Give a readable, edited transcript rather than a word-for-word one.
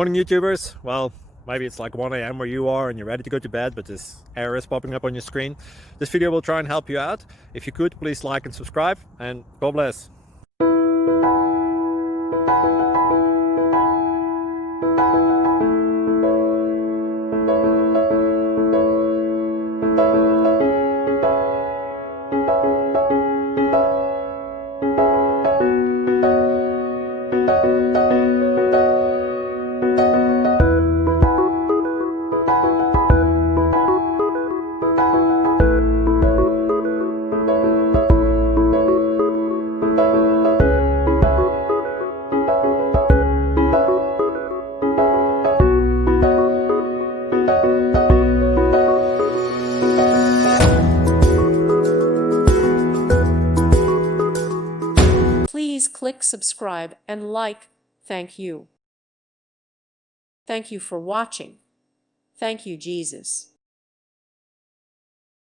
Morning YouTubers. Well, maybe it's like 1 a.m. where you are and you're ready to go to bed, but this error is popping up on your screen. This video will try and help you out. If you could, please like and subscribe, and God bless. Please click subscribe and like. Thank you. Thank you for watching. Thank you, Jesus.